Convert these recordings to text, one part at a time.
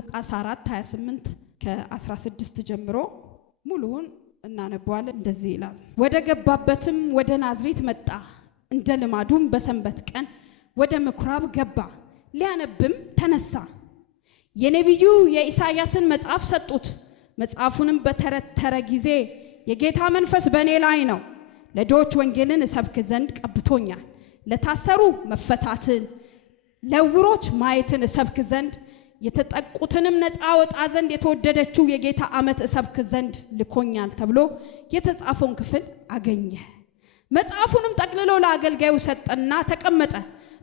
ሉቃስ 4:28 ከ16 ጀምሮ ሙሉውን እናነባዋለን። እንደዚህ ይላል። ወደ ገባበትም ወደ ናዝሬት መጣ። እንደ ልማዱም በሰንበት ቀን ወደ ምኩራብ ገባ። ሊያነብም ተነሳ። የነቢዩ የኢሳይያስን መጽሐፍ ሰጡት። መጽሐፉንም በተረተረ ጊዜ የጌታ መንፈስ በእኔ ላይ ነው፣ ለድሆች ወንጌልን እሰብክ ዘንድ ቀብቶኛል፣ ለታሰሩ መፈታትን፣ ለዕውሮች ማየትን እሰብክ ዘንድ፣ የተጠቁትንም ነፃ አወጣ ዘንድ፣ የተወደደችው የጌታ ዓመት እሰብክ ዘንድ ልኮኛል ተብሎ የተጻፈውን ክፍል አገኘ። መጽሐፉንም ጠቅልሎ ለአገልጋዩ ሰጠና ተቀመጠ።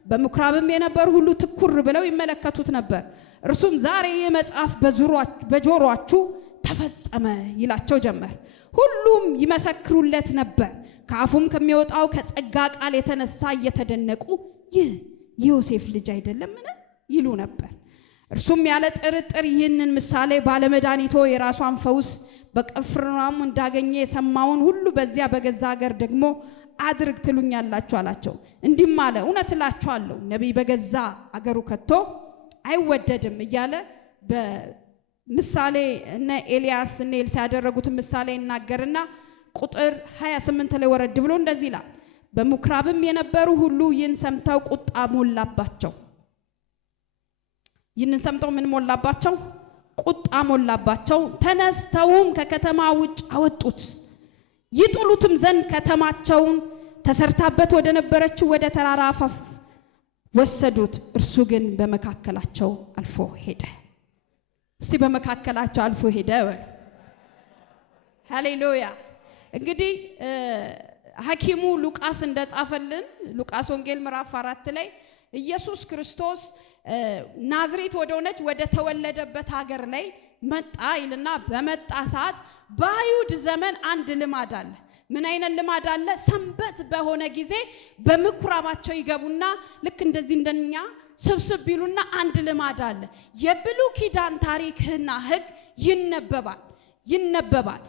በምኩራብም የነበሩ ሁሉ ትኩር ብለው ይመለከቱት ነበር። እርሱም ዛሬ ይህ መጽሐፍ በጆሮአችሁ ተፈጸመ ይላቸው ጀመር። ሁሉም ይመሰክሩለት ነበር። ከአፉም ከሚወጣው ከጸጋ ቃል የተነሳ እየተደነቁ ይህ የዮሴፍ ልጅ አይደለምን ይሉ ነበር። እርሱም ያለ ጥርጥር ይህንን ምሳሌ ባለመድኃኒቶ የራሷን ፈውስ በቅፍርናሆም እንዳገኘ የሰማውን ሁሉ በዚያ በገዛ ሀገር ደግሞ አድርግ ትሉኛላችሁ አላቸው። እንዲህም አለ፣ እውነት እላችኋለሁ ነቢይ በገዛ አገሩ ከቶ አይወደድም እያለ በምሳሌ እነ ኤልያስ እነ ኤልሳ ያደረጉትን ምሳሌ ይናገርና ቁጥር 28 ላይ ወረድ ብሎ እንደዚህ ይላል። በምኩራብም የነበሩ ሁሉ ይህን ሰምተው ቁጣ ሞላባቸው። ይህንን ሰምተው ምን ሞላባቸው? ቁጣ ሞላባቸው። ተነስተውም ከከተማ ውጭ አወጡት፣ ይጥሉትም ዘንድ ከተማቸውን ተሰርታበት ወደ ነበረችው ወደ ተራራ አፋፍ ወሰዱት። እርሱ ግን በመካከላቸው አልፎ ሄደ። እስቲ በመካከላቸው አልፎ ሄደ። ሃሌሉያ። እንግዲህ ሐኪሙ ሉቃስ እንደጻፈልን ሉቃስ ወንጌል ምዕራፍ 4 ላይ ኢየሱስ ክርስቶስ ናዝሬት ወደሆነች ወደ ተወለደበት ሀገር ላይ መጣ ይልና በመጣ ሰዓት በአይሁድ ዘመን አንድ ልማድ አለ። ምን አይነት ልማድ አለ? ሰንበት በሆነ ጊዜ በምኩራባቸው ይገቡና ልክ እንደዚህ እንደኛ ስብስብ ቢሉና አንድ ልማድ አለ። የብሉይ ኪዳን ታሪክና ሕግ ይነበባል።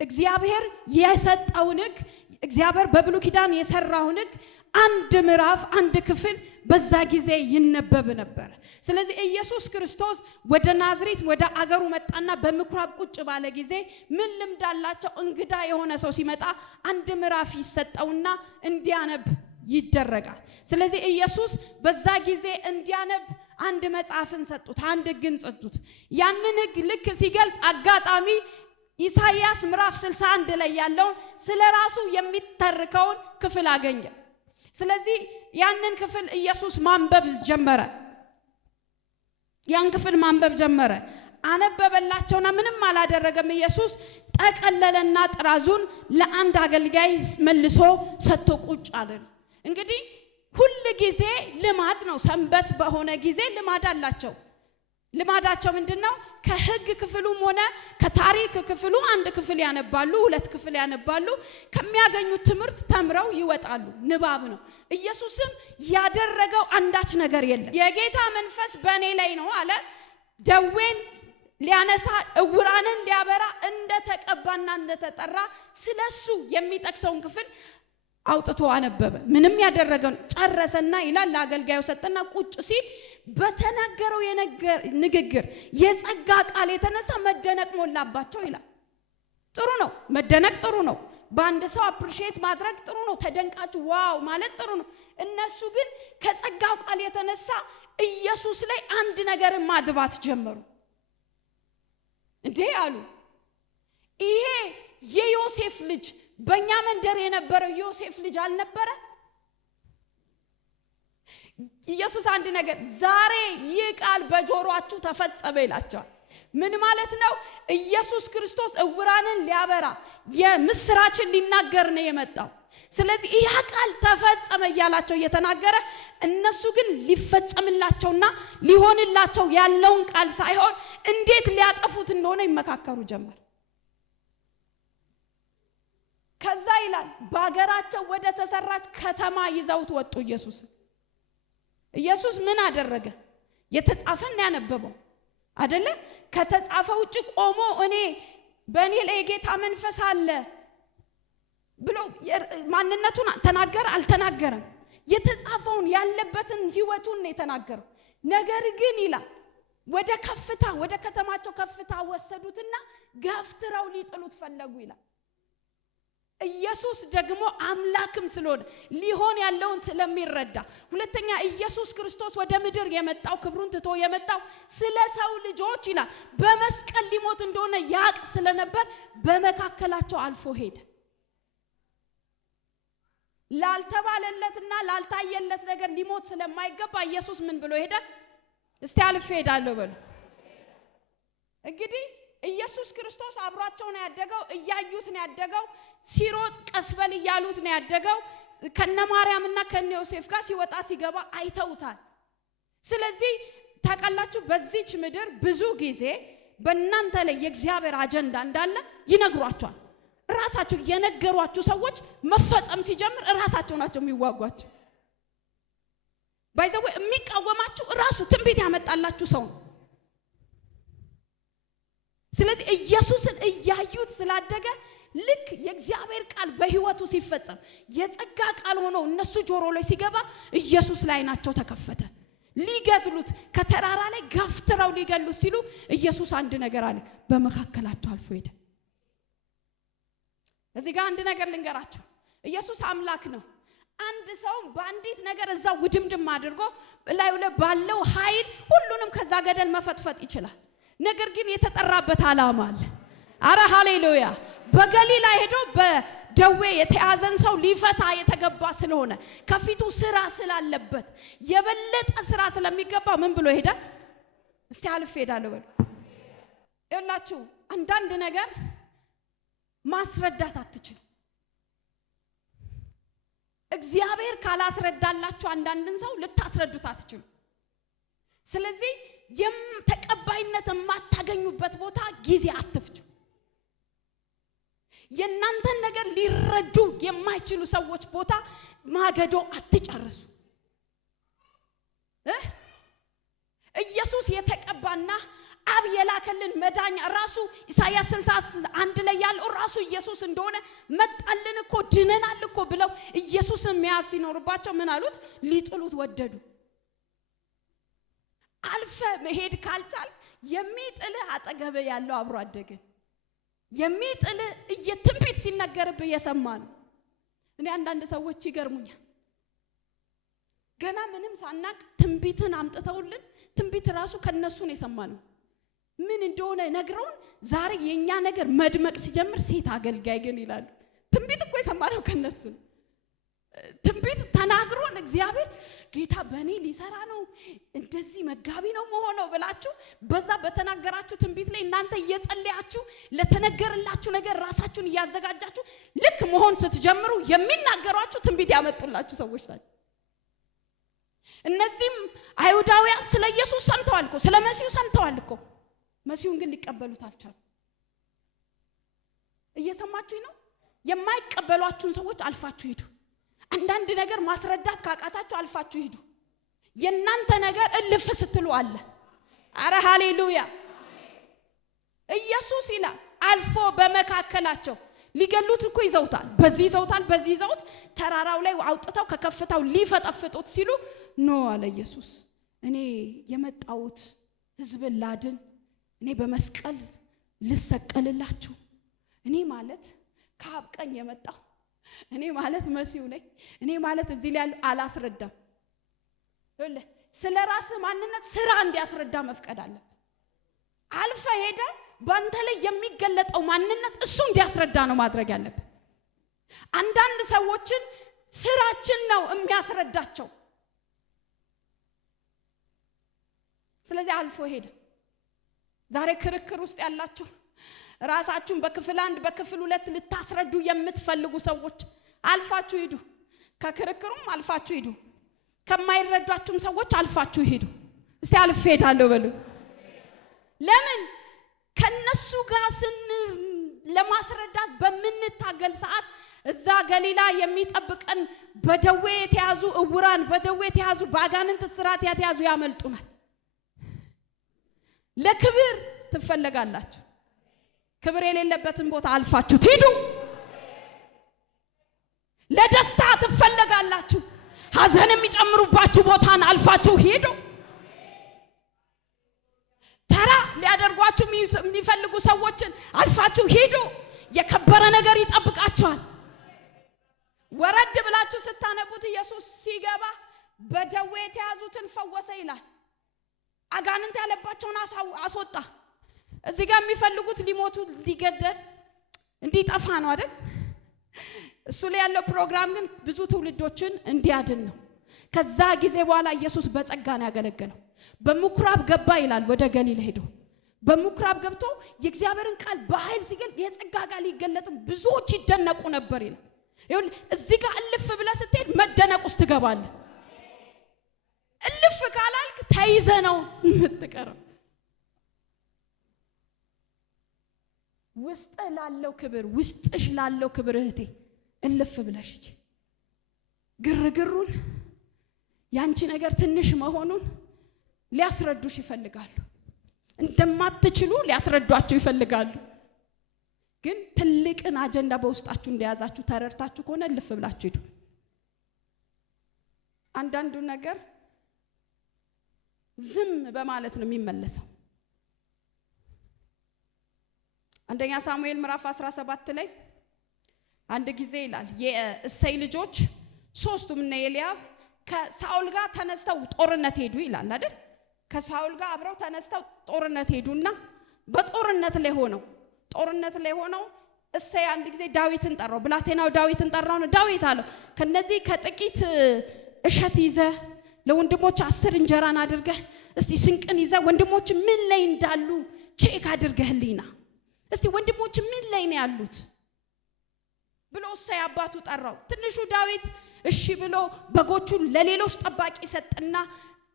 እግዚአብሔር የሰጠውን ሕግ እግዚአብሔር በብሉይ ኪዳን የሰራውን ሕግ አንድ ምዕራፍ አንድ ክፍል በዛ ጊዜ ይነበብ ነበር። ስለዚህ ኢየሱስ ክርስቶስ ወደ ናዝሬት ወደ አገሩ መጣና በምኩራብ ቁጭ ባለ ጊዜ ምን ልምድ አላቸው? እንግዳ የሆነ ሰው ሲመጣ አንድ ምዕራፍ ይሰጠውና እንዲያነብ ይደረጋል። ስለዚህ ኢየሱስ በዛ ጊዜ እንዲያነብ አንድ መጽሐፍን ሰጡት፣ አንድ ሕግን ሰጡት። ያንን ሕግ ልክ ሲገልጥ አጋጣሚ ኢሳይያስ ምዕራፍ 61 ላይ ያለውን ስለራሱ የሚተርከውን ክፍል አገኘ። ስለዚህ ያንን ክፍል ኢየሱስ ማንበብ ጀመረ። ያን ክፍል ማንበብ ጀመረ። አነበበላቸውና ምንም አላደረገም። ኢየሱስ ጠቀለለና ጥራዙን ለአንድ አገልጋይ መልሶ ሰጥቶ ቁጭ አለ። እንግዲህ ሁሉ ጊዜ ልማድ ነው። ሰንበት በሆነ ጊዜ ልማድ አላቸው። ልማዳቸው ምንድነው? ከሕግ ክፍሉም ሆነ ከታሪክ ክፍሉ አንድ ክፍል ያነባሉ፣ ሁለት ክፍል ያነባሉ። ከሚያገኙት ትምህርት ተምረው ይወጣሉ። ንባብ ነው። ኢየሱስም ያደረገው አንዳች ነገር የለም። የጌታ መንፈስ በእኔ ላይ ነው አለ። ደዌን ሊያነሳ ዕውራንን ሊያበራ እንደተቀባና እንደተጠራ ስለሱ የሚጠቅሰውን ክፍል አውጥቶ አነበበ። ምንም ያደረገው ጨረሰና ይላል ለአገልጋዩ ሰጠና ቁጭ ሲል በተናገረው ንግግር የጸጋ ቃል የተነሳ መደነቅ ሞላባቸው ይላል። ጥሩ ነው፣ መደነቅ ጥሩ ነው። በአንድ ሰው አፕሪሺየት ማድረግ ጥሩ ነው። ተደንቃችሁ ዋው ማለት ጥሩ ነው። እነሱ ግን ከጸጋው ቃል የተነሳ ኢየሱስ ላይ አንድ ነገር ማድባት ጀመሩ። እንዴ አሉ፣ ይሄ የዮሴፍ ልጅ በእኛ መንደር የነበረው ዮሴፍ ልጅ አልነበረ? ኢየሱስ አንድ ነገር ዛሬ ይህ ቃል በጆሮአችሁ ተፈጸመ ይላቸዋል። ምን ማለት ነው? ኢየሱስ ክርስቶስ ዕውራንን ሊያበራ የምስራችን ሊናገር ነው የመጣው። ስለዚህ ይህ ቃል ተፈጸመ እያላቸው እየተናገረ እነሱ ግን ሊፈጸምላቸውና ሊሆንላቸው ያለውን ቃል ሳይሆን እንዴት ሊያጠፉት እንደሆነ ይመካከሩ ጀመር። ከዛ ይላል በአገራቸው ወደ ተሰራች ከተማ ይዘውት ወጡ። ኢየሱስ ምን አደረገ? የተጻፈን ያነበበው አይደለ? ከተጻፈ ውጭ ቆሞ እኔ በእኔ ላይ የጌታ መንፈስ አለ ብሎ ማንነቱን ተናገረ አልተናገረም? የተጻፈውን ያለበትን ህይወቱን ነው የተናገረው። ነገር ግን ይላል ወደ ከፍታ ወደ ከተማቸው ከፍታ ወሰዱትና ገፍትረው ሊጥሉት ፈለጉ ይላል። ኢየሱስ ደግሞ አምላክም ስለሆነ ሊሆን ያለውን ስለሚረዳ፣ ሁለተኛ ኢየሱስ ክርስቶስ ወደ ምድር የመጣው ክብሩን ትቶ የመጣው ስለ ሰው ልጆች ይላል በመስቀል ሊሞት እንደሆነ ያቅ ስለነበር በመካከላቸው አልፎ ሄደ። ላልተባለለትና ላልታየለት ነገር ሊሞት ስለማይገባ ኢየሱስ ምን ብሎ ሄደ? እስቲ አልፌ ሄዳለሁ በሉ። እንግዲህ ኢየሱስ ክርስቶስ አብሯቸው ነው ያደገው፣ እያዩት ነው ያደገው። ሲሮጥ ቀስበል እያሉት ነው ያደገው። ከነ ማርያምና ከነ ዮሴፍ ጋር ሲወጣ ሲገባ አይተውታል። ስለዚህ ታውቃላችሁ በዚች ምድር ብዙ ጊዜ በእናንተ ላይ የእግዚአብሔር አጀንዳ እንዳለ ይነግሯቸዋል። ራሳቸው የነገሯችሁ ሰዎች መፈጸም ሲጀምር ራሳቸው ናቸው የሚዋጓቸው። ባይዘው የሚቃወማችሁ ራሱ ትንቢት ያመጣላችሁ ሰው። ስለዚህ ኢየሱስን እያዩት ስላደገ ልክ የእግዚአብሔር ቃል በህይወቱ ሲፈጸም የጸጋ ቃል ሆኖ እነሱ ጆሮ ላይ ሲገባ ኢየሱስ ላይ ናቸው ተከፈተ። ሊገድሉት ከተራራ ላይ ገፍትረው ሊገሉት ሲሉ ኢየሱስ አንድ ነገር አለ፣ በመካከላቸው አልፎ ሄደ። እዚህ ጋር አንድ ነገር ልንገራችሁ፣ ኢየሱስ አምላክ ነው። አንድ ሰው በአንዲት ነገር እዛ ውድምድም አድርጎ ላዩ ላይ ባለው ኃይል ሁሉንም ከዛ ገደል መፈጥፈጥ ይችላል። ነገር ግን የተጠራበት ዓላማ አለ። አረ ሃሌሉያ! በገሊላ ሄዶ በደዌ የተያዘን ሰው ሊፈታ የተገባ ስለሆነ ከፊቱ ስራ ስላለበት የበለጠ ስራ ስለሚገባ ምን ብሎ ሄደ? እስቲ አልፌ ሄዳለሁ በሉ። ይላችሁ አንዳንድ ነገር ማስረዳት አትችሉ። እግዚአብሔር ካላስረዳላችሁ አንዳንድን ሰው ልታስረዱት አትችሉ። ስለዚህ ተቀባይነት የማታገኙበት ቦታ ጊዜ አትፍጁ። የእናንተን ነገር ሊረዱ የማይችሉ ሰዎች ቦታ ማገዶ አትጨርሱ። ኢየሱስ የተቀባና አብ የላከልን መዳኛ ራሱ ኢሳይያስ 61 ላይ ያለው ራሱ ኢየሱስ እንደሆነ መጣልን እኮ ድነናል እኮ ብለው ኢየሱስን መያዝ ሲኖርባቸው ምን አሉት? ሊጥሉት ወደዱ። አልፈ መሄድ ካልቻል የሚጥልህ አጠገብ ያለው አብሮ አደገ የሚጥልህ ትንቢት ሲነገርብህ የሰማ ነው። እኔ አንዳንድ ሰዎች ይገርሙኛል። ገና ምንም ሳናቅ ትንቢትን አምጥተውልን ትንቢት ራሱ ከነሱ ነው የሰማነው። ምን እንደሆነ ነግረውን ዛሬ የኛ ነገር መድመቅ ሲጀምር ሴት አገልጋይ ግን ይላሉ። ትንቢት እኮ የሰማነው ከነሱ ነው። ትንቢት ተናግሮን እግዚአብሔር ጌታ በእኔ ሊሰራ ነው እንደዚህ መጋቢ ነው መሆነው ብላችሁ በዛ በተናገራችሁ ትንቢት ላይ እናንተ እየጸለያችሁ ለተነገረላችሁ ነገር ራሳችሁን እያዘጋጃችሁ ልክ መሆን ስትጀምሩ የሚናገሯችሁ ትንቢት ያመጡላችሁ ሰዎች ናቸው። እነዚህም አይሁዳውያን ስለ ኢየሱስ ሰምተዋል እኮ ስለ መሲሁ ሰምተዋል እኮ መሲሁን ግን ሊቀበሉት አልቻሉም። እየሰማችሁኝ ነው? የማይቀበሏችሁን ሰዎች አልፋችሁ ሂዱ። አንዳንድ ነገር ማስረዳት ካቃታችሁ አልፋችሁ ሂዱ። የናንተ ነገር እልፍ ስትሉ አለ። አረ ሃሌሉያ! ኢየሱስ ይላል አልፎ በመካከላቸው ሊገሉት እኮ ይዘውታል። በዚህ ይዘውታል፣ በዚህ ይዘውት ተራራው ላይ አውጥተው ከከፍታው ሊፈጠፍጡት ሲሉ ኖ አለ ኢየሱስ። እኔ የመጣሁት ሕዝብን ላድን፣ እኔ በመስቀል ልሰቀልላችሁ፣ እኔ ማለት ከአብ ቀኝ የመጣሁ እኔ ማለት መሲሁ ነኝ፣ እኔ ማለት እዚህ ላይ አላስረዳም። ስለ ራስ ማንነት ስራ እንዲያስረዳ መፍቀድ አለ። አልፈ ሄደ ባንተ ላይ የሚገለጠው ማንነት እሱ እንዲያስረዳ ነው ማድረግ ያለብን። አንዳንድ ሰዎችን ስራችን ነው የሚያስረዳቸው። ስለዚህ አልፎ ሄደ። ዛሬ ክርክር ውስጥ ያላችሁ ራሳችሁን በክፍል 1 በክፍል 2 ልታስረዱ የምትፈልጉ ሰዎች አልፋችሁ ሂዱ። ከክርክሩም አልፋችሁ ሂዱ። ከማይረዷችሁም ሰዎች አልፋችሁ ሂዱ። እስቲ አልፌ ሄዳለሁ በሉ። ለምን ከነሱ ጋር ለማስረዳት በምንታገል ሰዓት እዛ ገሊላ የሚጠብቀን በደዌ የተያዙ እውራን፣ በደዌ የተያዙ በአጋንንት እስራት የተያዙ ያመልጡናል። ለክብር ትፈለጋላችሁ። ክብር የሌለበትን ቦታ አልፋችሁ ሂዱ። ለደስታ ትፈለጋላችሁ። ሐዘን የሚጨምሩባችሁ ቦታን አልፋችሁ ሂዱ። ሊያደርጓችሁ የሚፈልጉ ሰዎችን አልፋችሁ ሂዱ። የከበረ ነገር ይጠብቃችኋል። ወረድ ብላችሁ ስታነቡት ኢየሱስ ሲገባ በደዌ የተያዙትን ፈወሰ ይላል። አጋንንት ያለባቸውን አስወጣ። እዚህ ጋር የሚፈልጉት ሊሞቱ ሊገደል እንዲጠፋ ነው አይደል? እሱ ላይ ያለው ፕሮግራም ግን ብዙ ትውልዶችን እንዲያድን ነው። ከዛ ጊዜ በኋላ ኢየሱስ በጸጋ ነው ያገለገለው። በምኩራብ ገባ ይላል። ወደ ገሊላ ሄዶ በምኩራብ ገብቶ የእግዚአብሔርን ቃል በኃይል ሲገልጥ የጸጋ ቃል ይገለጥም ብዙዎች ይደነቁ ነበር ይላል። ይሁን እዚህ ጋር እልፍ ብለህ ስትሄድ መደነቅ ውስጥ ትገባለህ። እልፍ ካላልክ ተይዘ ነው የምትቀረው። ውስጥ ላለው ክብር ውስጥሽ ላለው ክብር እህቴ እልፍ ብለሽ እጂ ግርግሩን ያንቺ ነገር ትንሽ መሆኑን ሊያስረዱሽ ይፈልጋሉ። እንደማትችሉ ሊያስረዷችሁ ይፈልጋሉ። ግን ትልቅን አጀንዳ በውስጣችሁ እንደያዛችሁ ተረድታችሁ ከሆነ እልፍ ብላችሁ ሂዱ። አንዳንዱ ነገር ዝም በማለት ነው የሚመለሰው። አንደኛ ሳሙኤል ምዕራፍ 17 ላይ አንድ ጊዜ ይላል የእሴይ ልጆች ሶስቱም እነ ኤልያብ ከሳኦል ጋር ተነስተው ጦርነት ሄዱ ይላል አይደል? ከሳኦል ጋር አብረው ተነስተው ጦርነት ሄዱና በጦርነት ላይ ሆነው እሴይ አንድ ጊዜ ዳዊትን ጠራው። ብላቴናው ዳዊትን ጠራው ነው። ዳዊት አለው ከነዚህ ከጥቂት እሸት ይዘ ለወንድሞች 10 እንጀራን አድርገህ እስቲ ስንቅን ይዘ ወንድሞች ምን ላይ እንዳሉ ቼክ አድርገህልኝና እስቲ ወንድሞች ምን ላይ ነው ያሉት ብሎ እሴይ አባቱ ጠራው። ትንሹ ዳዊት እሺ ብሎ በጎቹን ለሌሎች ጠባቂ ሰጥና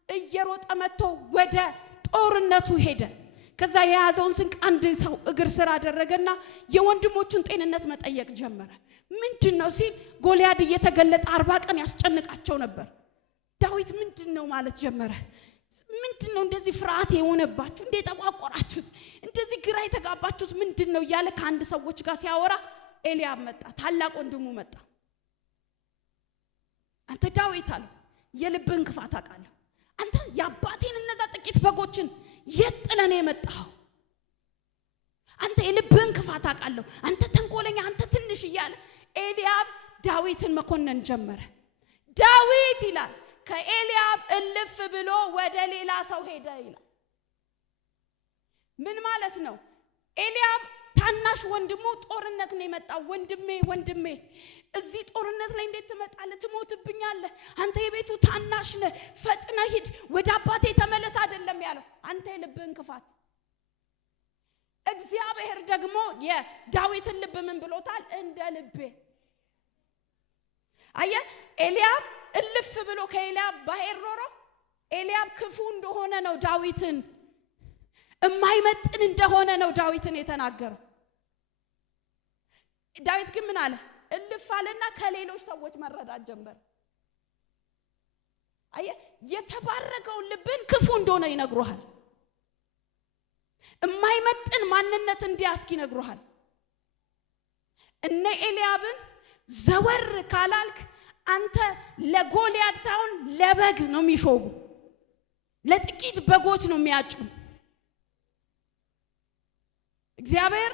እየሮጠ መጥቶ ወደ ጦርነቱ ሄደ። ከዛ የያዘውን ስንቅ አንድ ሰው እግር ስር አደረገና የወንድሞቹን ጤንነት መጠየቅ ጀመረ። ምንድነው ሲል ጎልያድ እየተገለጠ 40 ቀን ያስጨንቃቸው ነበር። ዳዊት ምንድነው ማለት ጀመረ። ምንድነው እንደዚህ ፍርሃት የሆነባችሁ እንዴ ተቋቆራችሁት እንደዚህ ግራ የተጋባችሁት ምንድነው እያለ ከአንድ ሰዎች ጋር ሲያወራ ኤልያብ መጣ። ታላቅ ወንድሙ መጣ። አንተ ዳዊት አለ የልብን ክፋት አውቃለሁ። አንተ ያባቴን እነዛ ጥቂት በጎችን የጥለኔ የመጣው አንተ የልብን ክፋት አውቃለሁ። አንተ ተንኮለኛ፣ አንተ ትንሽ እያለ ኤልያብ ዳዊትን መኮነን ጀመረ። ዳዊት ይላል ከኤልያብ እልፍ ብሎ ወደ ሌላ ሰው ሄደ ይላል። ምን ማለት ነው? ኤልያብ ታናሽ ወንድሙ ጦርነት ነው የመጣው። ወንድሜ እዚህ ጦርነት ላይ እንዴት ትመጣለህ? ትሞትብኛለህ። አንተ የቤቱ ታናሽ ነህ፣ ፈጥነህ ሂድ፣ ወደ አባቴ ተመለስ አይደለም ያለው። አንተ የልብህን ክፋት። እግዚአብሔር ደግሞ የዳዊትን ልብ ምን ብሎታል? እንደ ልቤ። አየህ ኤልያብ እልፍ ብሎ ከኤልያብ ባሄር ኖሮ ኤልያብ ክፉ እንደሆነ ነው ዳዊትን እማይመጥን እንደሆነ ነው ዳዊትን የተናገረው። ዳዊት ግን ምን አለ? እልፍ አለና ከሌሎች ሰዎች መረዳት ጀመረ። አየህ የተባረከው ልብን ክፉ እንደሆነ ይነግሩሃል። እማይመጥን ማንነት እንዲያስኪ ይነግሩሃል። እነ ኤልያብን ዘወር ካላልክ አንተ ለጎልያድ ሳይሆን ለበግ ነው የሚሾቡ፣ ለጥቂት በጎች ነው የሚያጩ። እግዚአብሔር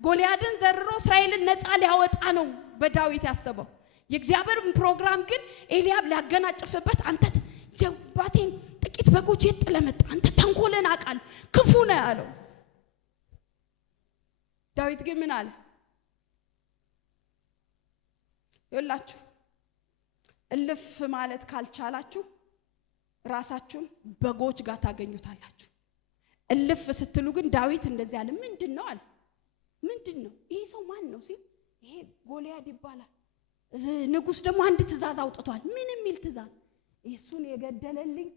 ጎልያድን ዘርሮ እስራኤልን ነፃ ሊያወጣ ነው በዳዊት ያሰበው። የእግዚአብሔር ፕሮግራም ግን ኤልያብ ሊያገናጭፍበት አንተ የባቴን ጥቂት በጎች የጥለመጣ አንተ ተንኮልን አቃል ክፉ ነው ያለው። ዳዊት ግን ምን አለ? ይላችሁ እልፍ ማለት ካልቻላችሁ ራሳችሁን በጎች ጋር ታገኙታላችሁ። እልፍ ስትሉ ግን ዳዊት እንደዚህ አለ። ምንድነው አለ? ምንድነው ይሄ ሰው ማን ነው ሲል ይሄ ጎልያድ ይባላል። ንጉስ ደግሞ አንድ ትእዛዝ አውጥቷል። ምን የሚል ትእዛዝ? እሱን የገደለልኝ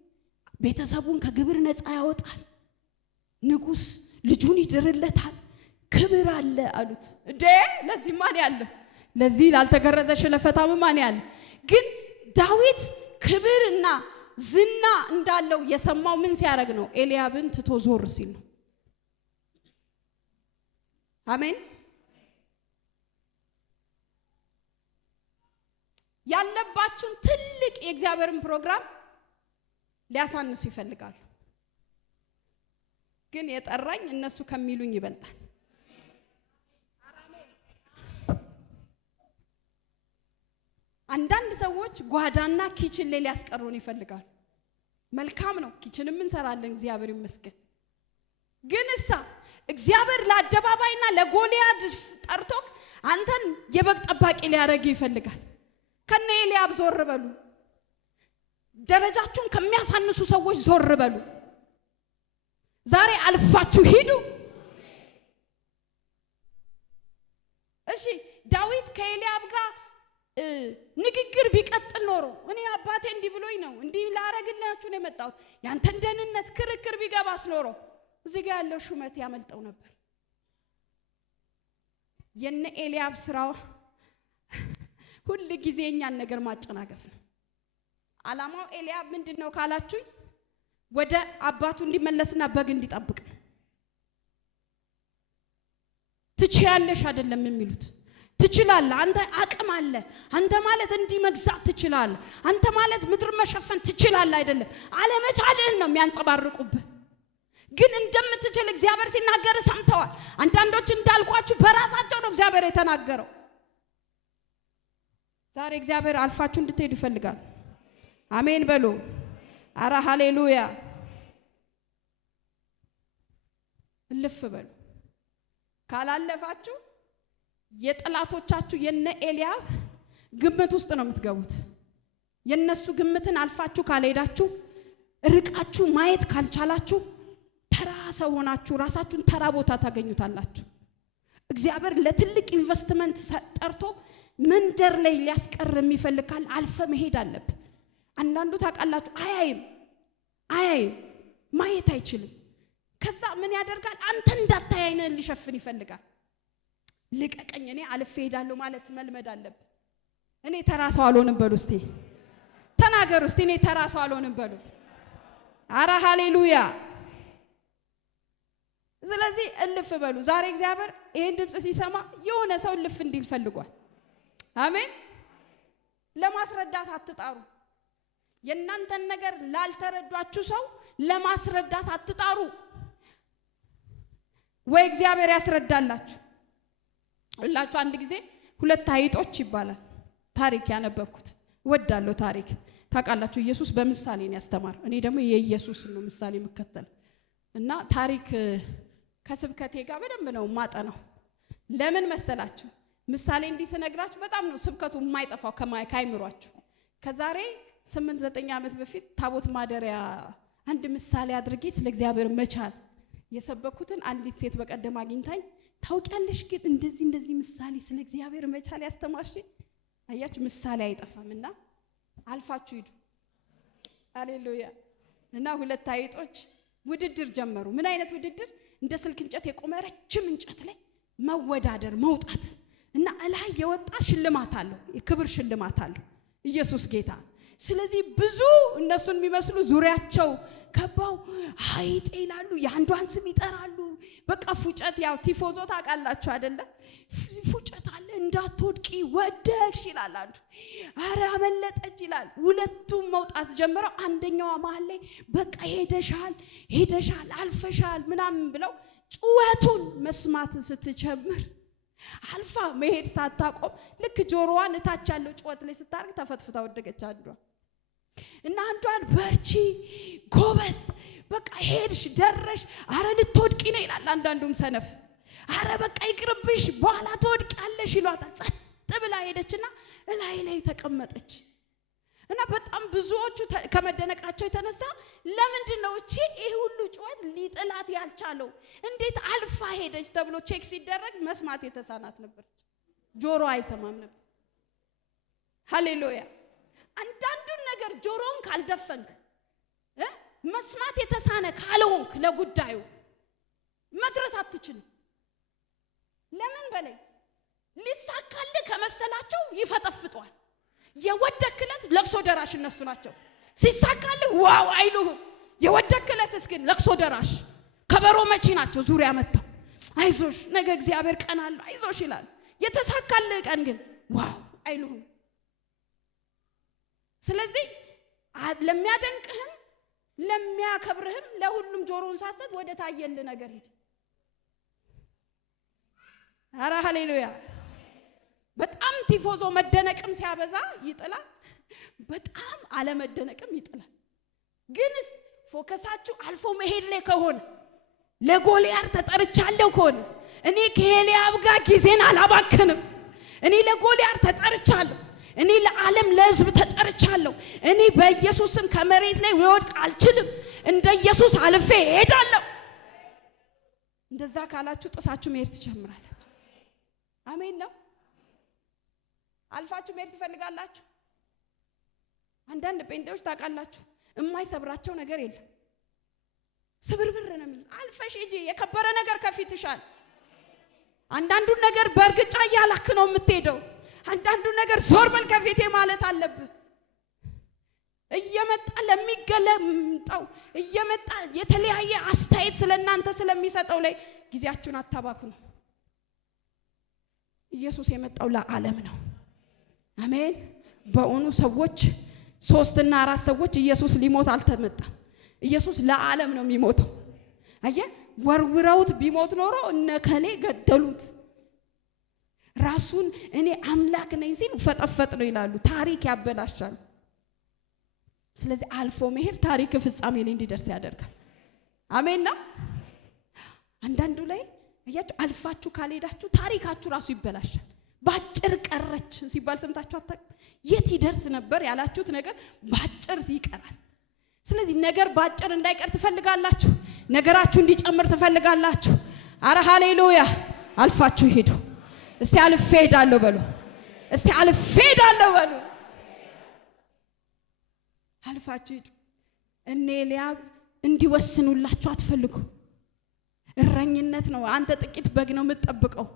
ቤተሰቡን ከግብር ነፃ ያወጣል፣ ንጉስ ልጁን ይድርለታል፣ ክብር አለ አሉት። እንዴ ለዚህ ማን ያለ? ለዚህ ላልተገረዘ ሽለፈታም ማን ያለ? ግን ዳዊት ክብርና ዝና እንዳለው የሰማው ምን ሲያረግ ነው? ኤልያብን ትቶ ዞር ሲል ነው። አሜን። ያለባችሁን ትልቅ የእግዚአብሔርን ፕሮግራም ሊያሳንሱ ይፈልጋሉ። ግን የጠራኝ እነሱ ከሚሉኝ ይበልጣል። አንዳንድ ሰዎች ጓዳና ኪችን ላይ ሊያስቀሩን ይፈልጋሉ። መልካም ነው፣ ኪችንም እንሰራለን እግዚአብሔር ይመስገን። ግን እግዚአብሔር ለአደባባይና ለጎልያድ ጠርቶክ አንተን የበግ ጠባቂ ሊያረግ ይፈልጋል። ከነ ኤልያብ ዞር በሉ። ደረጃችሁን ከሚያሳንሱ ሰዎች ዞር በሉ። ዛሬ አልፋችሁ ሂዱ። እሺ ዳዊት ከኤልያብ ጋር ንግግር ቢቀጥል ኖሮ እኔ አባቴ እንዲህ ብሎኝ ነው እንዲህ ላረግላችሁ ነው የመጣሁት ያንተን ደህንነት ክርክር ቢገባስ ኖሮ እዚህ ጋር ያለው ሹመት ያመልጠው ነበር። የነ ኤልያብ ስራው ሁሉ ጊዜ እኛን ነገር ማጨናገፍ ነው። ዓላማው ኤልያብ ምንድነው ካላችሁ ወደ አባቱ እንዲመለስና በግ እንዲጠብቅ። ትችያለሽ አይደለም የሚሉት፣ ትችላለህ አንተ፣ አቅም አለ አንተ፣ ማለት እንዲህ መግዛት ትችላለህ አንተ፣ ማለት ምድር መሸፈን ትችላለህ አይደለም። አለመቻልህን ነው የሚያንጸባርቁብህ። ግን እንደምትችል እግዚአብሔር ሲናገር ሰምተዋል። አንዳንዶች እንዳልኳችሁ በራሳቸው ነው እግዚአብሔር የተናገረው። ዛሬ እግዚአብሔር አልፋችሁ እንድትሄዱ ይፈልጋል። አሜን በሉ። አራ ሃሌሉያ። እልፍ በሉ። ካላለፋችሁ የጠላቶቻችሁ የነ ኤልያብ ግምት ውስጥ ነው የምትገቡት። የነሱ ግምትን አልፋችሁ ካልሄዳችሁ፣ ርቃችሁ ማየት ካልቻላችሁ፣ ተራ ሰው ሆናችሁ ራሳችሁን ተራ ቦታ ታገኙታላችሁ። እግዚአብሔር ለትልቅ ኢንቨስትመንት ጠርቶ መንደር ላይ ሊያስቀር የሚፈልጋል። አልፈ መሄድ አለብ። አንዳንዱ ታውቃላችሁ አያይም ማየት አይችልም። ከዛ ምን ያደርጋል? አንተ እንዳታይ አይነን ሊሸፍን ይፈልጋል። ልቀቀኝ እኔ አልፌ ሄዳለሁ ማለት መልመድ አለብ። እኔ ተራ ሰው አልሆንም በሉ እስቲ ተናገሩ እስቲ እኔ ተራ ሰው አልሆንም በሉ። አራ ሃሌሉያ። ስለዚህ እልፍ በሉ። ዛሬ እግዚአብሔር ይሄን ድምጽ ሲሰማ የሆነ ሰው እልፍ እንዲል ፈልጓል። አሜን። ለማስረዳት አትጣሩ። የእናንተን ነገር ላልተረዷችሁ ሰው ለማስረዳት አትጣሩ። ወይ እግዚአብሔር ያስረዳላችሁ። ሁላችሁ አንድ ጊዜ ሁለት አይጦች ይባላል ታሪክ ያነበብኩት ወዳለው ታሪክ ታውቃላችሁ። ኢየሱስ በምሳሌ ነው ያስተማረው። እኔ ደግሞ የኢየሱስ ነው ምሳሌ መከተል እና ታሪክ ከስብከቴ ጋር በደንብ ነው ማጠናው። ለምን መሰላችሁ? ምሳሌ እንዲህ ስነግራችሁ በጣም ነው ስብከቱ የማይጠፋው ከአይምሯችሁ። ከዛሬ 8-9 ዓመት በፊት ታቦት ማደሪያ አንድ ምሳሌ አድርጌ ስለ እግዚአብሔር መቻል የሰበኩትን አንዲት ሴት በቀደም አግኝታኝ ታውቂያለሽ ግን እንደዚህ ምሳሌ ስለ እግዚአብሔር መቻል ያስተማርሽ። አያችሁ ምሳሌ አይጠፋምና አልፋችሁ ሂዱ። ሃሌሉያ። እና ሁለት አይጦች ውድድር ጀመሩ። ምን አይነት ውድድር? እንደ ስልክ እንጨት የቆመ ረጅም እንጨት ላይ መወዳደር መውጣት እና እላይ የወጣ ሽልማት አለው፣ የክብር ሽልማት አለው። ኢየሱስ ጌታ። ስለዚህ ብዙ እነሱን የሚመስሉ ዙሪያቸው ከባው አይጥ ይላሉ፣ የአንዷን ስም ይጠራሉ። በቃ ፉጨት፣ ያው ቲፎዞ ታውቃላችሁ አይደለ? ፉጨት አለ። እንዳትወድቂ ወደቅሽ ይላል አንዱ። አረ አመለጠች ይላል። ሁለቱም መውጣት ጀምረው አንደኛዋ መሃል ላይ በቃ ሄደሻል አልፈሻል ምናምን ብለው ጩኸቱን መስማት ስትጀምር አልፋ መሄድ ሳታቆም ልክ ጆሮዋን እታች ያለው ጩኸት ላይ ስታርግ ተፈትፍታ ወደቀች አንዷ። እና አንዷን በርቺ ጎበዝ በቃ ሄድሽ ደረሽ፣ አረ ልትወድቂ ነው ይላል አንዳንዱም ሰነፍ። አረ በቃ ይቅርብሽ በኋላ ትወድቂያለሽ ይሏታል። ጸጥ ብላ ሄደችና ላይ ተቀመጠች። እና በጣም ብዙዎቹ ከመደነቃቸው የተነሳ ለምንድን ነው እቺ ይሄ ሁሉ ጩኸት ሊጥላት ያልቻለው እንዴት አልፋ ሄደች ተብሎ ቼክ ሲደረግ መስማት የተሳናት ነበረች፣ ጆሮ አይሰማም ነበር። ሃሌሉያ። አንዳንዱን ነገር ጆሮን ካልደፈንክ መስማት የተሳነ ካልሆንክ ለጉዳዩ መድረስ አትችልም። ለምን በላይ ሊሳካልህ ከመሰላቸው ይፈጠፍጧል። የወደክለት ለቅሶ ደራሽ እነሱ ናቸው። ሲሳካልህ ዋው አይሉህም። የወደክለትስ ግን ለቅሶ ደራሽ ከበሮ መቺ ናቸው። ዙሪያ መጥተው አይዞሽ ነገ እግዚአብሔር ቀን አለው አይዞሽ ይላል። የተሳካልህ ቀን ግን ዋው አይሉህም። ስለዚህ ለሚያደንቅህም ለሚያከብርህም ለሁሉም ጆሮውን ሳትሰጥ ወደ ታየልህ ነገር ሂድ። አረ ሃሌሉያ። በጣም ቲፎዞ መደነቅም ሲያበዛ ይጥላል፣ በጣም አለመደነቅም ይጥላል። ግንስ ፎከሳችሁ አልፎ መሄድ ላይ ከሆነ ለጎልያድ ተጠርቻለሁ ከሆነ እኔ ከኤልያብ ጋር ጊዜን አላባክንም። እኔ ለጎልያድ ተጠርቻለሁ። እኔ ለዓለም ለሕዝብ ተጠርቻለሁ። እኔ በኢየሱስም ከመሬት ላይ ወድቅ አልችልም። እንደ ኢየሱስ አልፌ እሄዳለሁ። እንደዛ ካላችሁ ጥሳችሁ መሄድ ትጀምራላችሁ። አሜን ነው። አልፋችሁ መሄድ ትፈልጋላችሁ። አንዳንድ ጴንጤዎች ታውቃላችሁ የማይሰብራቸው ነገር የለም። ስብርብር ነው የሚሉት። አልፈሽ ሂጂ፣ የከበረ ነገር ከፊትሻል። አንዳንዱን ነገር በእርግጫ እያላክ ነው የምትሄደው። አንዳንዱን ነገር ዞር በል ከፊቴ ማለት አለብህ። እየመጣ ለሚገለምጠው እየመጣ የተለያየ አስተያየት ስለናንተ ስለሚሰጠው ላይ ጊዜያችሁን አታባክኑ። ኢየሱስ የመጣው ለዓለም ነው። አሜን። በእውኑ ሰዎች 3 እና 4 ሰዎች ኢየሱስ ሊሞት አልተመጣም። ኢየሱስ ለዓለም ነው የሚሞተው። አየ ወርውረውት ቢሞት ኖሮ እነከሌ ገደሉት። ራሱን እኔ አምላክ ነኝ ሲል ፈጠፈጥ ነው ይላሉ። ታሪክ ያበላሻል። ስለዚህ አልፎ መሄድ ታሪክ ፍጻሜ ላይ እንዲደርስ ያደርጋል። አሜን ነው። አንዳንዱ ላይ አያችሁ አልፋችሁ ካልሄዳችሁ ታሪካችሁ ራሱ ይበላሻል። ባጭር ቀረች ሲባል ሰምታችሁ አታውቁም? የት ይደርስ ነበር ያላችሁት ነገር ባጭር ይቀራል። ስለዚህ ነገር ባጭር እንዳይቀር ትፈልጋላችሁ? ነገራችሁ እንዲጨምር ትፈልጋላችሁ? አረ ሃሌሉያ። አልፋችሁ ሄዱ። እስቲ አልፌ ሄዳለሁ በሉ። እስቲ አልፌ ሄዳለሁ በሉ። አልፋችሁ ሄዱ። እነ ኤልያብ እንዲወስኑላችሁ አትፈልጉ። እረኝነት ነው። አንተ ጥቂት በግ ነው የምትጠብቀው።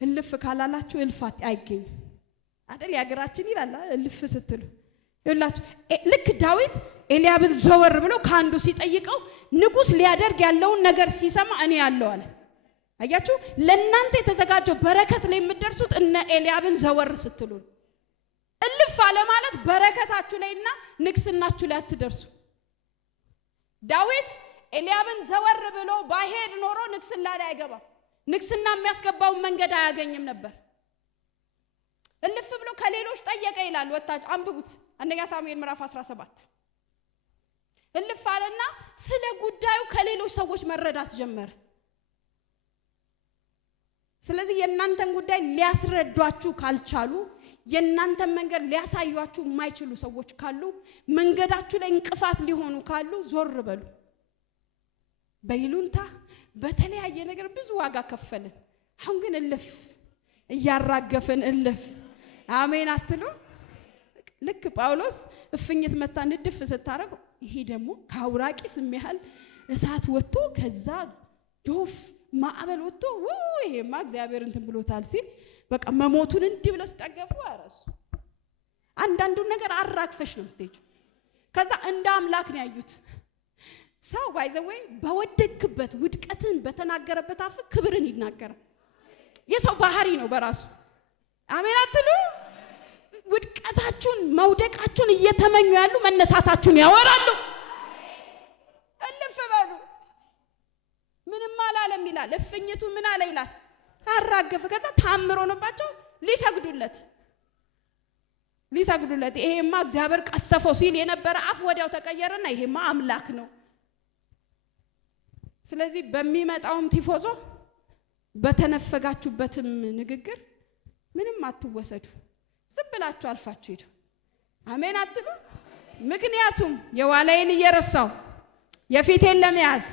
እልፍ ካላላችሁ እልፋት አይገኝም አይደል? ያገራችን ይላል እልፍ ስትሉ ይላችሁ። ልክ ዳዊት ኤልያብን ዘወር ብሎ ካንዱ ሲጠይቀው ንጉስ ሊያደርግ ያለውን ነገር ሲሰማ እኔ ያለው አለ። አያችሁ ለእናንተ የተዘጋጀው በረከት ላይ የምትደርሱት እነ ኤልያብን ዘወር ስትሉ። እልፍ አለ ማለት በረከታችሁ ላይና ንግስናችሁ ላይ አትደርሱ። ዳዊት ኤልያብን ዘወር ብሎ ባይሄድ ኖሮ ንግስና ላይ አይገባም። ንግስና የሚያስገባውን መንገድ አያገኝም ነበር። እልፍ ብሎ ከሌሎች ጠየቀ ይላል። ወጣች አንብቡት። አንደኛ ሳሙኤል ምዕራፍ 17 እልፍ አለና ስለ ጉዳዩ ከሌሎች ሰዎች መረዳት ጀመረ። ስለዚህ የእናንተን ጉዳይ ሊያስረዷችሁ ካልቻሉ፣ የእናንተን መንገድ ሊያሳዩአችሁ የማይችሉ ሰዎች ካሉ፣ መንገዳችሁ ላይ እንቅፋት ሊሆኑ ካሉ ዞር በሉ። በይሉንታ በተለያየ ነገር ብዙ ዋጋ ከፈልን። አሁን ግን እልፍ እያራገፈን እልፍ። አሜን አትሉ? ልክ ጳውሎስ እፍኝት መታ ንድፍ ስታረግ ይሄ ደግሞ ከአውራቂስ የሚያህል እሳት ወጥቶ ከዛ ዶፍ ማዕበል ወጥቶ ይሄማ እግዚአብሔር እንትን ብሎታል ሲል በቃ መሞቱን እንዲህ ብለው ሲጠገፉ አረሱ። አንዳንዱን ነገር አራግፈሽ ነው የምትሄጂው። ከዛ እንደ አምላክ ነው ያዩት። ሰው ባይዘወይ በወደቅበት ውድቀትን በተናገረበት አፍ ክብርን ይናገራል። የሰው ባህሪ ነው በራሱ። አሜን አትሉ? ውድቀታችሁን መውደቃችሁን እየተመኙ ያሉ መነሳታችሁን ያወራሉ። እልፍ በሉ። ምንም አላለም ይላል። እፍኝቱ ምን አለ ይላል? አራገፈ። ከዛ ታምሮ ሆነባቸው ሊሰግዱለት። ይሄማ እግዚአብሔር ቀሰፈው ሲል የነበረ አፍ ወዲያው ተቀየረና ይሄማ አምላክ ነው። ስለዚህ በሚመጣውም ቲፎዞ በተነፈጋችሁበትም ንግግር ምንም አትወሰዱ። ዝም ብላችሁ አልፋችሁ ሄዱ። አሜን አትሉ? ምክንያቱም የዋላዬን እየረሳው የፊቴን ለመያዝ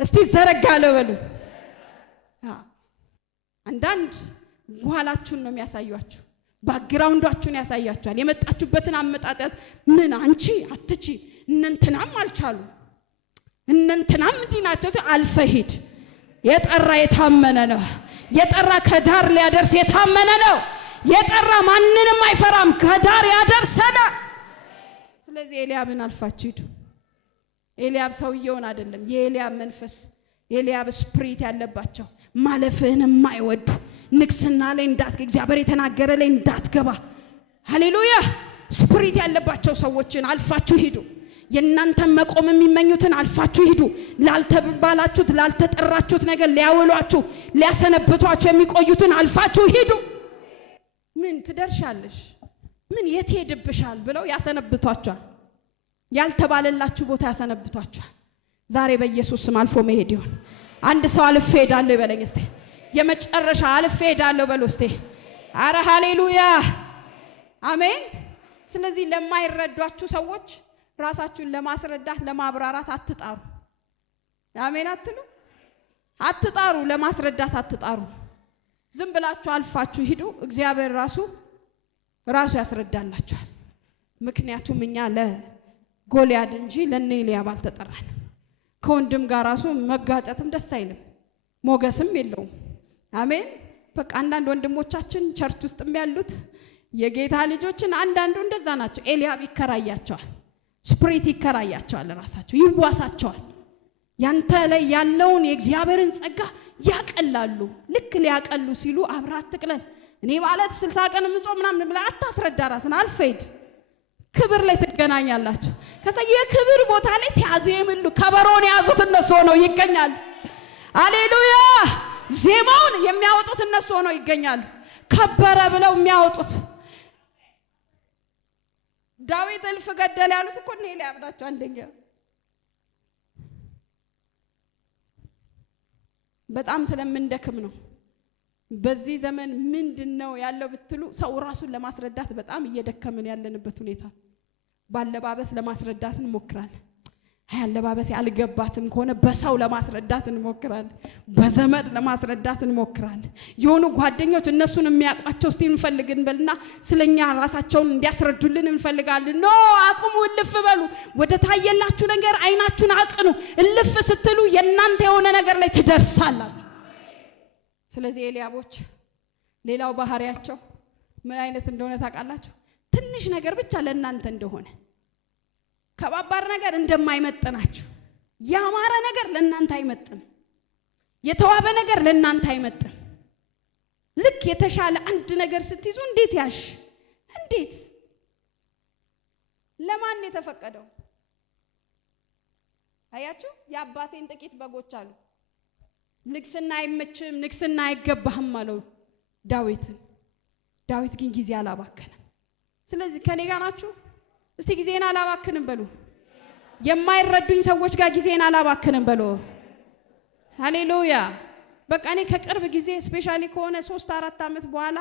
እስቲ ዘረጋለሁ በሉ። አንዳንድ በኋላችሁን ነው የሚያሳዩአችሁ፣ ባክግራውንዳችሁን ያሳያችኋል። የመጣችሁበትን አመጣጣት ምን አንቺ አትቺ እነንተናም አልቻሉ እነንተናም እንዲናቸው ሲል አልፈህ ሂድ። የጠራ የታመነ ነው። የጠራ ከዳር ሊያደርስ የታመነ ነው። የጠራ ማንንም አይፈራም፣ ከዳር ያደርሰናል። ስለዚህ ኤልያብን አልፋችሁ ሂዱ። ኤልያብ ሰውየውን አይደለም፣ የኤልያብ መንፈስ የኤልያብ ስፕሪት ያለባቸው ማለፍህን የማይወዱ ንግስና ላይ እግዚአብሔር የተናገረ ላይ እንዳትገባ ሃሌሉያ ስፕሪት ያለባቸው ሰዎችን አልፋችሁ ሂዱ። የእናንተን መቆም የሚመኙትን አልፋችሁ ሂዱ። ላልተባላችሁት ላልተጠራችሁት ነገር ሊያውሏችሁ ሊያሰነብቷችሁ የሚቆዩትን አልፋችሁ ሂዱ። ምን ትደርሻለሽ? ምን የት ሄድብሻል ብለው ያሰነብቷችኋል። ያልተባለላችሁ ቦታ ያሰነብቷችኋል። ዛሬ በኢየሱስ ስም አልፎ መሄድ ይሁን። አንድ ሰው አልፌ ሄዳለሁ ይበለኝ እስቲ። የመጨረሻ አልፌ ሄዳለሁ በሉ እስቲ። አረ ሃሌሉያ አሜን። ስለዚህ ለማይረዷችሁ ሰዎች ራሳችሁን ለማስረዳት ለማብራራት አትጣሩ። አሜን አትሉ? አትጣሩ፣ ለማስረዳት አትጣሩ። ዝም ብላችሁ አልፋችሁ ሂዱ። እግዚአብሔር ራሱ ያስረዳላችኋል። ምክንያቱም እኛ ለጎልያድ እንጂ ለኤልያብ አልተጠራንም። ከወንድም ጋር ራሱ መጋጨትም ደስ አይልም፣ ሞገስም የለውም። አሜን። በቃ አንዳንድ ወንድሞቻችን ቸርች ውስጥም ያሉት የጌታ ልጆችን አንዳንዱ እንደዛ ናቸው። ኤልያብ ይከራያቸዋል፣ ስፕሪት ይከራያቸዋል፣ ራሳቸው ይዋሳቸዋል። ያንተ ላይ ያለውን የእግዚአብሔርን ጸጋ ያቀላሉ። ልክ ሊያቀሉ ሲሉ አብራት ትቅለል እኔ ማለት 60 ቀን ምጾም ምናምን ብላ አታስረዳ ራስን አልፈይድ። ክብር ላይ ትገናኛላችሁ። ከዛ የክብር ቦታ ላይ ሲያዜምሉ ከበሮን ያዙት እነሱ ሆነው ይገኛሉ። ሃሌሉያ። ዜማውን የሚያወጡት እነሱ ሆነው ይገኛሉ። ከበረ ብለው የሚያወጡት ዳዊት እልፍ ገደል ያሉት እኮ ነው ኤልያብ ናቸው። አንደኛ በጣም ስለምንደክም ነው። በዚህ ዘመን ምንድነው ያለው ብትሉ ሰው ራሱን ለማስረዳት በጣም እየደከመን ያለንበት ሁኔታ። ባለባበስ ለማስረዳት እንሞክራለን። አለባበስ ያልገባትም ከሆነ በሰው ለማስረዳት እንሞክራለን። በዘመድ ለማስረዳት እንሞክራለን። የሆኑ ጓደኞች እነሱን የሚያውቋቸው እስቲ እንፈልግን በልና ስለኛ ራሳቸውን እንዲያስረዱልን እንፈልጋለን። ኖ አቁሙ፣ እልፍ በሉ። ወደ ታየላችሁ ነገር አይናችሁን አቅኑ። እልፍ ስትሉ የእናንተ የሆነ ነገር ላይ ትደርሳላችሁ። ስለዚህ ኤልያቦች ሌላው ባህሪያቸው ምን አይነት እንደሆነ ታውቃላችሁ? ትንሽ ነገር ብቻ ለእናንተ እንደሆነ፣ ከባባር ነገር እንደማይመጥናችሁ፣ ያማረ ነገር ለእናንተ አይመጥን፣ የተዋበ ነገር ለእናንተ አይመጥን። ልክ የተሻለ አንድ ነገር ስትይዙ እንዴት ያሽ እንዴት ለማን የተፈቀደው? አያችሁ? የአባቴን ጥቂት በጎች አሉ። ንግስና አይመችም፣ ንግስና አይገባህም አለው ዳዊትን። ዳዊት ግን ጊዜ አላባከነም። ስለዚህ ከኔ ጋር ናችሁ? እስቲ ጊዜን አላባክንም በሉ። የማይረዱኝ ሰዎች ጋር ጊዜን አላባክንም በሉ። ሃሌሉያ። በቃ እኔ ከቅርብ ጊዜ ስፔሻሊ ከሆነ 3-4 ዓመት በኋላ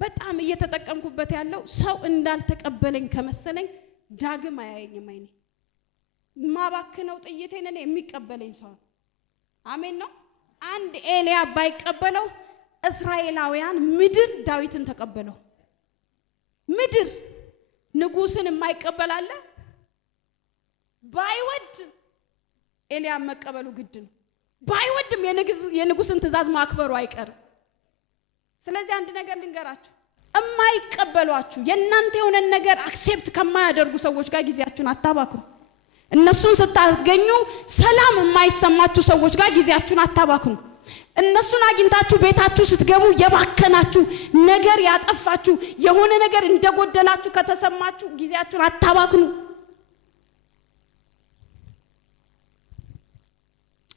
በጣም እየተጠቀምኩበት ያለው ሰው እንዳልተቀበለኝ ከመሰለኝ ዳግም አያየኝም አይኔ። ማባክነው ጥይቴን እኔ የሚቀበለኝ ሰው አሜን ነው። አንድ ኤልያብ ባይቀበለው እስራኤላውያን ምድር ዳዊትን ተቀበለው። ምድር ንጉስን የማይቀበል አለ? ባይወድ ኤልያብ መቀበሉ ግድ ነው። ባይወድም የንጉስን ትእዛዝ ማክበሩ አይቀርም። ስለዚህ አንድ ነገር ልንገራችሁ፣ የማይቀበሏችሁ የእናንተ የሆነ ነገር አክሴፕት ከማያደርጉ ሰዎች ጋር ጊዜያችሁን አታባክሩ። እነሱን ስታገኙ ሰላም የማይሰማችሁ ሰዎች ጋር ጊዜያችሁን አታባክኑ። እነሱን አግኝታችሁ ቤታችሁ ስትገቡ የባከናችሁ ነገር ያጠፋችሁ የሆነ ነገር እንደጎደላችሁ ከተሰማችሁ ጊዜያችሁን አታባክኑ።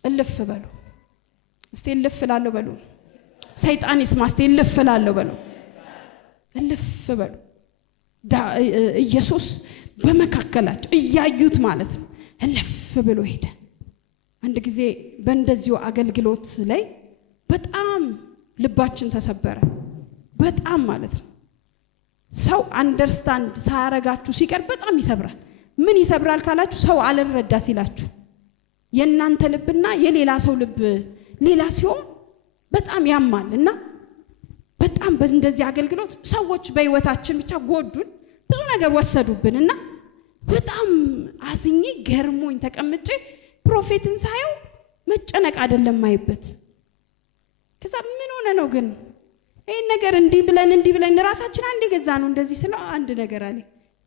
እልፍ በሉ እስቲ። እልፍ እላለሁ በሉ። ሰይጣን ይስማ እስቲ። እልፍ እላለሁ በሉ። እልፍ በሉ። ኢየሱስ በመካከላቸው እያዩት ማለት ነው። እልፍ ብሎ ሄደ። አንድ ጊዜ በእንደዚሁ አገልግሎት ላይ በጣም ልባችን ተሰበረ። በጣም ማለት ነው። ሰው አንደርስታንድ ሳያረጋችሁ ሲቀር በጣም ይሰብራል። ምን ይሰብራል ካላችሁ፣ ሰው አልረዳ ሲላችሁ የእናንተ ልብና የሌላ ሰው ልብ ሌላ ሲሆን በጣም ያማል። እና በጣም በእንደዚህ አገልግሎት ሰዎች በህይወታችን ብቻ ጎዱን፣ ብዙ ነገር ወሰዱብን። እና በጣም አዝኜ ገርሞኝ ተቀምጬ ፕሮፌትን ሳየው መጨነቅ አይደለም ማይበት። ከዛ ምን ሆነ ነው ግን ይሄን ነገር እንዲህ ብለን ራሳችን አንድ ገዛ ነው እንደዚህ ስለው አንድ ነገር አለ።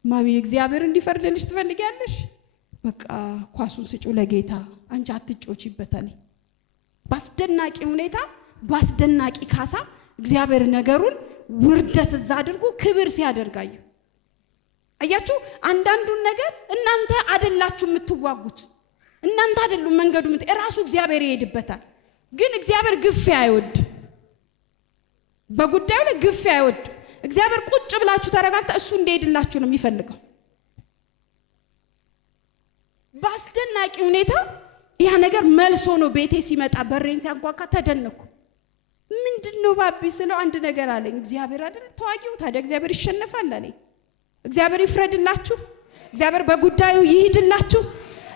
ማሚ እግዚአብሔር እንዲፈርድልሽ ትፈልጊያለሽ? በቃ ኳሱን ስጪው ለጌታ፣ አንቺ አትጮቺበታል። ባስደናቂ ሁኔታ ባስደናቂ ካሳ እግዚአብሔር ነገሩን ውርደት እዛ አድርጎ ክብር ሲያደርጋዩ አያችሁ አንዳንዱን ነገር እናንተ አይደላችሁ የምትዋጉት እናንተ አይደሉም መንገዱ ራሱ እግዚአብሔር ይሄድበታል ግን እግዚአብሔር ግፊያ አይወድ በጉዳዩ ላይ ግፊያ አይወድ እግዚአብሔር ቁጭ ብላችሁ ተረጋግታ እሱ እንደሄድላችሁ ነው የሚፈልገው ባስደናቂ ሁኔታ ያ ነገር መልሶ ነው ቤቴ ሲመጣ በሬን ሲያንኳካ ተደነኩ ምንድነው ባቢ ስለው አንድ ነገር አለኝ እግዚአብሔር አይደል ተዋጊው ታዲያ እግዚአብሔር ይሸነፋል አለኝ እግዚአብሔር ይፍረድላችሁ እግዚአብሔር በጉዳዩ ይሄድላችሁ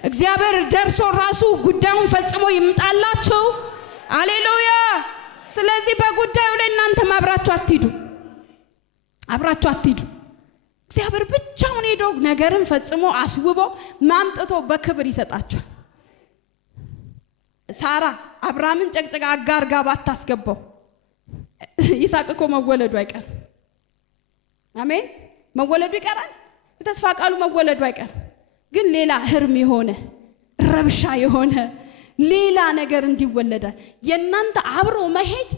እግዚአብሔር ደርሶ ራሱ ጉዳዩን ፈጽሞ ይምጣላችሁ ሃሌሉያ ስለዚህ በጉዳዩ ላይ እናንተ ማብራችሁ አትሂዱ እግዚአብሔር ብቻውን ሄዶ ነገርን ፈጽሞ አስውቦ ማምጥቶ በክብር ይሰጣችሁ ሳራ አብርሃምን ጨቅጨቃ አጋር ጋር ባታስገባው ይስሐቅ እኮ መወለዱ አይቀር አሜን መወለዱ ይቀራል ተስፋ ቃሉ መወለዱ አይቀር ግን ሌላ ህርም የሆነ ረብሻ የሆነ ሌላ ነገር እንዲወለዳል የናንተ አብሮ መሄድ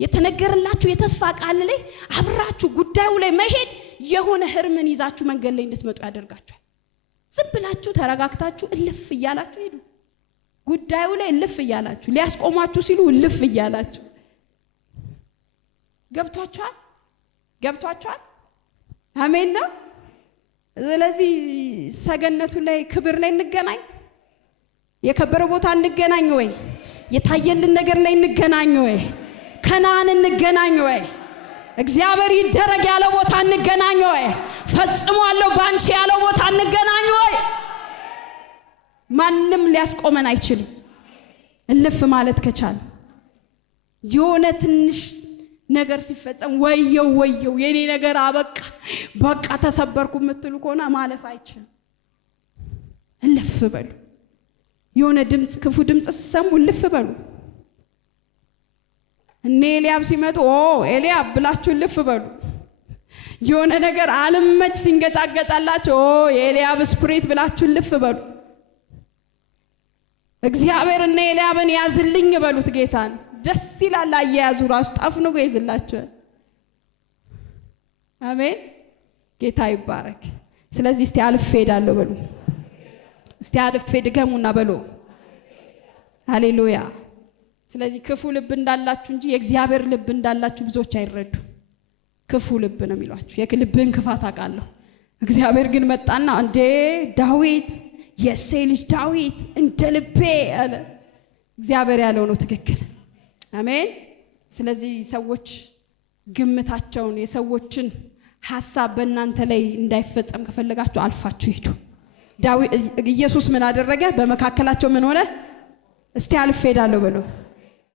የተነገረላችሁ የተስፋ ቃል ላይ አብራችሁ ጉዳዩ ላይ መሄድ የሆነ ህርምን ይዛችሁ መንገድ ላይ እንድትመጡ ያደርጋችኋል ዝም ብላችሁ ተረጋግታችሁ እልፍ እያላችሁ ሄዱ ጉዳዩ ላይ እልፍ እያላችሁ ሊያስቆማችሁ ሲሉ እልፍ እያላችሁ ገብቷችኋል አሜን ነው ስለዚህ ሰገነቱ ላይ ክብር ላይ እንገናኝ የከበረ ቦታ እንገናኝ ወይ የታየልን ነገር ላይ እንገናኝ ወይ ከናን እንገናኝ ወይ እግዚአብሔር ይደረግ ያለው ቦታ እንገናኝ ወይ ፈጽሟለሁ ባንቺ ያለው ቦታ እንገናኝ ወይ ማንንም ሊያስቆመን አይችልም እልፍ ማለት ከቻለ የሆነ ትንሽ ነገር ሲፈጸም ወየው የኔ ነገር በቃ ተሰበርኩ የምትሉ ከሆነ ማለፍ አይችልም እልፍ በሉ የሆነ ድምጽ ክፉ ድምጽ ሲሰሙ እልፍ በሉ እነ ኤልያብ ሲመጡ ኤልያብ ብላችሁ እልፍ በሉ የሆነ ነገር አልመች ሲንገጫገጫላችሁ የኤልያብ ስፕሪት ብላችሁ እልፍ በሉ እግዚአብሔር እነ ኤልያብን ያዝልኝ በሉት ጌታን ደስ ይላል አያያዙ ራሱ ጣፍንጎ ይዝላችኋል አሜን ጌታ ይባረክ ስለዚህ እስቲ አልፌ ሄዳለሁ በሉ እስቲ አልፌ ድገሙና በሉ ሃሌሉያ ስለዚህ ክፉ ልብ እንዳላችሁ እንጂ የእግዚአብሔር ልብ እንዳላችሁ ብዙዎች አይረዱ ክፉ ልብ ነው የሚሏችሁ የልብን ክፋት አቃለሁ እግዚአብሔር ግን መጣና እንዴ ዳዊት የእሴይ ልጅ ዳዊት እንደ ልቤ አለ እግዚአብሔር ያለው ነው ትክክል አሜን ስለዚህ ሰዎች ግምታቸውን የሰዎችን ሐሳብ በእናንተ ላይ እንዳይፈጸም ከፈለጋችሁ አልፋችሁ ሄዱ ዳዊት ኢየሱስ ምን አደረገ በመካከላቸው ምን ሆነ እስቲ አልፌ ሄዳለሁ በሉ